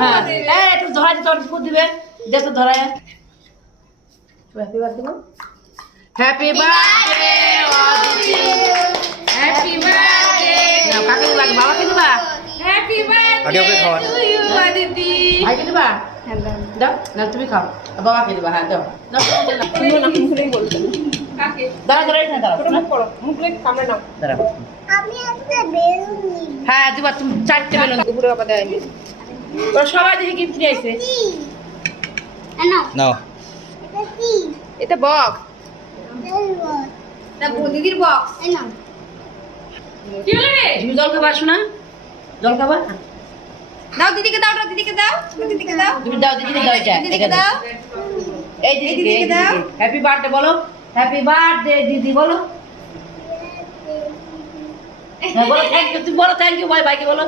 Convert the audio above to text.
হ্যাঁ একটু ধরা তোর দিবে যে তো ধরায় হ্যাপি বার্থডে হ্যাপি বার্থডে কাকে দিবা বাবাকে দিবা হ্যাপি বার্থডে টু ইউ দিদি ভাইকে দিবা দাও না তুমি খাও বাবাকে দিবা হ্যাঁ দাও তুমি না মুখেই বলতে কাকে দাঁড়া দাঁড়াই না দাঁড়া করো মুখে কামড়ে নাও দাঁড়া আমি একটা বেলুন নিব হ্যাঁ দিবা তুমি চারটে বেলুন দুপুরে বাবা দেয়নি তোর সবাই দেখে গিফট নিয়ে আইছে এনো নাও এটা কি এটা বক্স এটা দিদির বক্স এনো কি হলো রে তুমি জল খাবা শোনা জল খাবা দাও দিদিকে দাও দিদিকে দাও দিদিকে দাও তুমি দাও দিদিকে দাও এটা দিদিকে দাও এই দিদিকে দিদিকে দাও। হ্যাপি বার্থডে বলো হ্যাপি বার্থডে দিদি বলো হ্যাঁ বলো থ্যাংক ইউ তুমি বলো থ্যাংক ইউ ভাই ভাইকে বলো